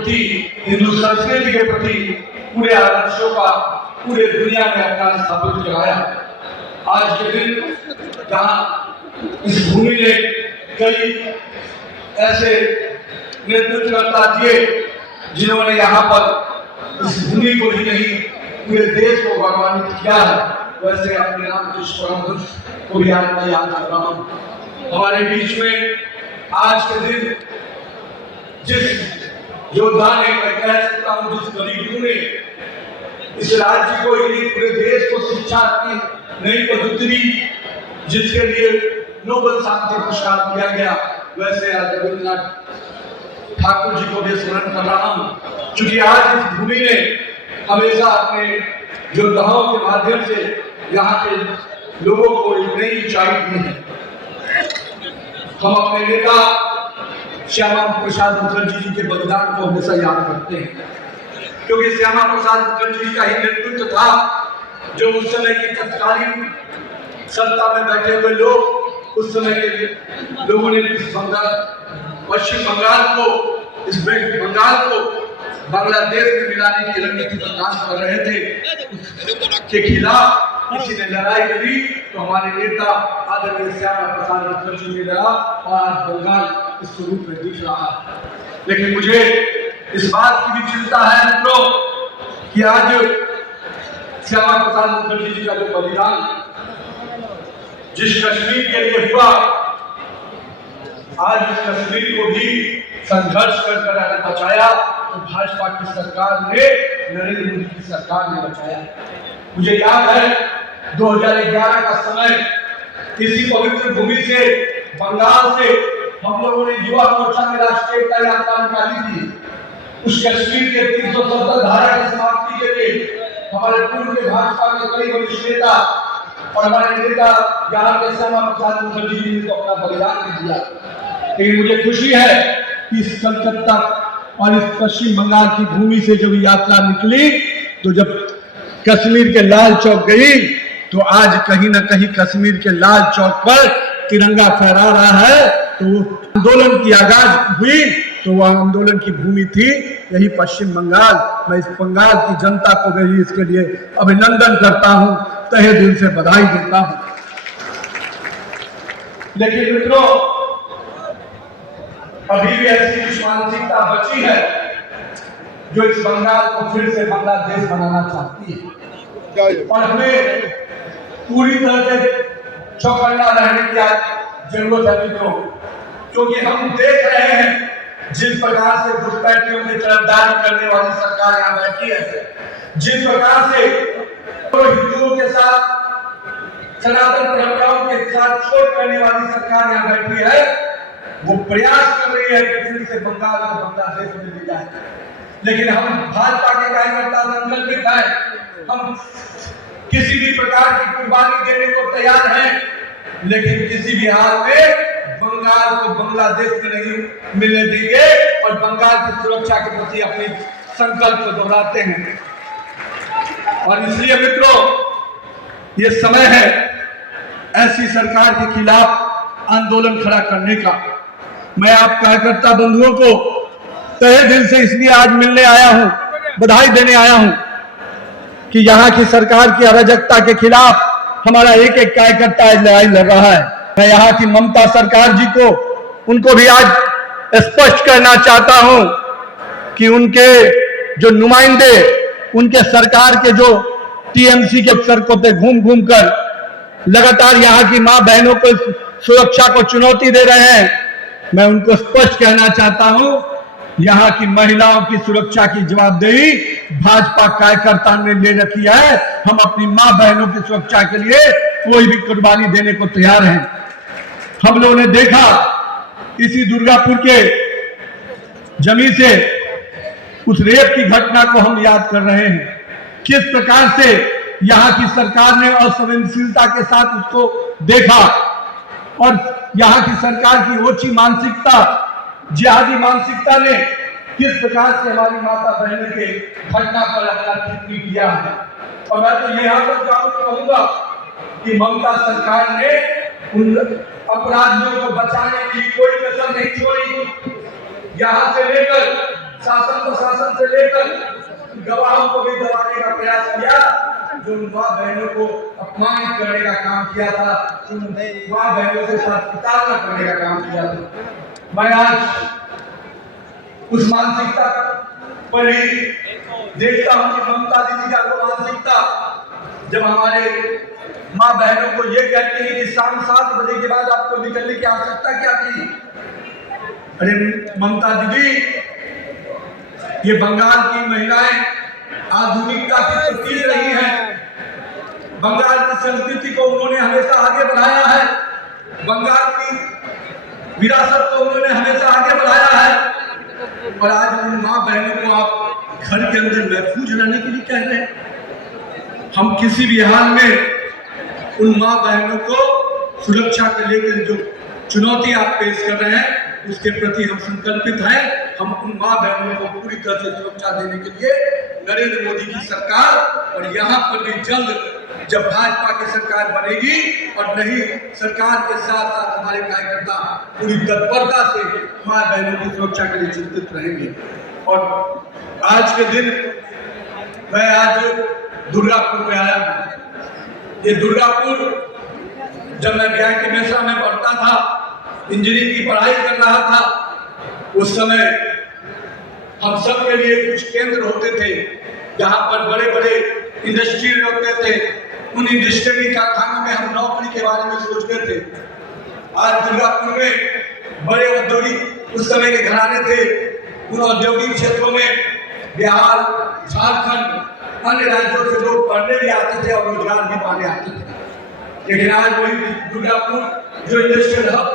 प्रति, हिंदू संस्कृति के प्रति पूरे आदर्शों का पूरे दुनिया में अपना स्थापित कराया। आज के दिन जहाँ इस भूमि ने कई ऐसे नेतृत्वकर्ता दिए जिन्होंने यहाँ पर इस भूमि को ही नहीं पूरे देश को गौरवान्वित किया है, वैसे अपने नाम कृष्ण परमहंस को भी आज मैं याद कर रहा हूँ। हमारे बीच में आज के दिन जिस योद्धा ने, मैं कह सकता हूँ जिस गरीबों ने इस राज्य को ही पूरे देश को शिक्षा की नई पद्धति जिसके लिए नोबेल शांति पुरस्कार दिया गया, वैसे आज रविन्द्रनाथ ठाकुर जी को भी स्मरण कर रहा हूँ, क्योंकि आज इस भूमि ने हमेशा अपने योद्धाओं के माध्यम से यहाँ के लोगों को एक नई ऊंचाई दी है। हम अपने नेता श्यामा प्रसाद मुखर्जी जी के बलिदान को हमेशा याद करते हैं, क्योंकि श्यामा प्रसाद मुखर्जी जी का ही नेतृत्व था जो उस समय के तत्कालीन सत्ता में बैठे हुए लोग, उस समय के लोगों ने पश्चिम बंगाल को, इस बंगाल को बांग्लादेश में मिलाने की रणनीति पर काम कर रहे थे, के खिलाफ किसी ने लड़ाई लड़ी तो हमारे नेता आदरणीय श्यामा प्रसाद मुखर्जी ने लड़ा और आज बंगाल इस स्वरूप में दिख रहा है। लेकिन मुझे इस बात की भी चिंता है मित्रों कि आज श्यामा प्रसाद मुखर्जी जी का जो बलिदान जिस कश्मीर के लिए हुआ, आज इस कश्मीर को भी संघर्ष कर बचाया तो भाजपा की सरकार ने, नरेंद्र मोदी की सरकार ने बचाया। मुझे याद है 2011 का समय, इसी पवित्र भूमि से बंगाल से हम लोगों ने युवा मोर्चा में राष्ट्रीय एकता यात्रा निकाली थी। उस कश्मीर के 370 धारा की समाप्ति के लिए हमारे पूर्व के भाजपा के कई वरिष्ठ नेता और हमारे नेता यहाँ के श्यामा प्रसाद मुखर्जी जी ने तो अपना बलिदान भी दिया। लेकिन मुझे खुशी है कि इस कलकत्ता और इस पश्चिम बंगाल की भूमि से जब यात्रा निकली तो जब कश्मीर के लाल चौक गई तो आज कहीं ना कहीं कश्मीर के लाल चौक पर तिरंगा फहरा रहा है। तो आंदोलन की आगाज हुई तो वह आंदोलन की भूमि थी यही पश्चिम बंगाल। मैं इस बंगाल की जनता को भी इसके लिए अभिनंदन करता हूं, तहे दिल से बधाई देता हूं। लेकिन मित्रों, अभी भी ऐसी कुछ मानसिकता बची है जो इस बंगाल को फिर से बांग्लादेश बनाना चाहती है और हमें पूरी तरह से चौकन्ना रहने की जरूरत है मित्रों, क्योंकि हम देख रहे हैं जिस प्रकार से घुसपैठियों की तरफदारी करने वाली सरकार यहाँ बैठी है, जिस प्रकार से हिंदुओं के साथ, सनातन परंपराओं के साथ छोड़ करने वाली सरकार यहाँ बैठी है, वो प्रयास कर रही है कि फिर से बंगाल को बांग्लादेश में ले जाए। लेकिन हम भाजपा के कार्यकर्ता संकल्पित हैं, हम किसी भी प्रकार की कुर्बानी देने को तैयार हैं, लेकिन किसी भी हाल में बंगाल को बांग्लादेश में नहीं मिलने देंगे और बंगाल की सुरक्षा के प्रति अपने संकल्प को दोहराते हैं। और इसलिए मित्रों, ये समय है ऐसी सरकार के खिलाफ आंदोलन खड़ा करने का। मैं आप कार्यकर्ता बंधुओं को तहे दिल से इसलिए आज मिलने आया हूं, बधाई देने आया हूं कि यहाँ की सरकार की अराजकता के खिलाफ हमारा एक एक कार्यकर्ता आज लड़ाई लड़ रहा है। मैं यहाँ की ममता सरकार जी को, उनको भी आज स्पष्ट करना चाहता हूं कि उनके जो नुमाइंदे, उनके सरकार के जो टीएमसी के सड़कों पे घूम घूम कर लगातार यहाँ की मां बहनों को सुरक्षा को चुनौती दे रहे हैं, मैं उनको स्पष्ट कहना चाहता हूं, यहाँ की महिलाओं की सुरक्षा की जवाबदेही भाजपा कार्यकर्ता ने ले रखी है। हम अपनी मां बहनों की सुरक्षा के लिए कोई भी कुर्बानी देने को तैयार हैं। हम लोगों ने देखा इसी दुर्गापुर के जमीन से उस रेप की घटना को हम याद कर रहे हैं, किस प्रकार से यहाँ की सरकार ने असंवेदनशीलता के साथ उसको देखा और यहाँ की सरकार की ओछी मानसिकता, जिहादी मानसिकता ने किस प्रकार से हमारी माता बहनों के घटना पर अपना टिप्पणी किया है। और मैं तो यहाँ पर कहूंगा कि ममता सरकार ने उन अपराधियों को बचाने की कोई कसर नहीं छोड़ी। यहाँ से लेकर शासन से लेकर गवाहों को भी दबाने का प्रयास किया, जो माँ बहनों को अपमानित करने का काम किया था, माँ बहनों के साथ प्रताड़ना करने का काम किया था। मैं आज उस मानसिकता पर ही देखता हूँ कि ममता दीदी का वो मानसिकता जब हमारे माँ बहनों को ये कहती है कि शाम 7 बजे के बाद आपको निकलने की आवश्यकता क्या थी। अरे ममता दीदी, ये बंगाल की महिलाएं आधुनिकता की प्रतीक रही हैं। बंगाल की संस्कृति को उन्होंने हमेशा आगे बढ़ाया है, बंगाल की विरासत को उन्होंने हमेशा आगे बढ़ाया है। और आज उन माँ बहनों को आप घर के अंदर महफूज रहने के लिए कह रहे हैं। हम किसी भी हाल में उन माँ बहनों को सुरक्षा को लेकर जो चुनौती आप पेश कर रहे हैं उसके प्रति हम संकल्पित हैं। हम उन माँ बहनों को पूरी तरह से सुरक्षा देने के लिए नरेंद्र मोदी की सरकार और यहाँ पर भी जल्द जब भाजपा की सरकार बनेगी और नहीं सरकार के साथ साथ हमारे कार्यकर्ता पूरी तत्परता से माँ बहनों की सुरक्षा के लिए चिंतित रहेंगे। और आज के दिन मैं आज दुर्गापुर में आया हूँ। ये दुर्गापुर जब मैं BIT मेसा में पढ़ता था, इंजीनियरिंग की पढ़ाई कर रहा था, उस समय हम सब के लिए कुछ केंद्र होते थे जहाँ पर बड़े बड़े इंडस्ट्री होते थे। उन इंडस्ट्री कारखानों में हम नौकरी के बारे में सोचते थे। आज दुर्गापुर में बड़े औद्योगिक उस समय के घराने थे। उन औद्योगिक क्षेत्रों में बिहार, झारखंड, अन्य राज्यों से लोग पढ़ने भी आते थे और रोजगार भी पाने आते थे। लेकिन आज वही दुर्गापुर जो इंडस्ट्रियल हब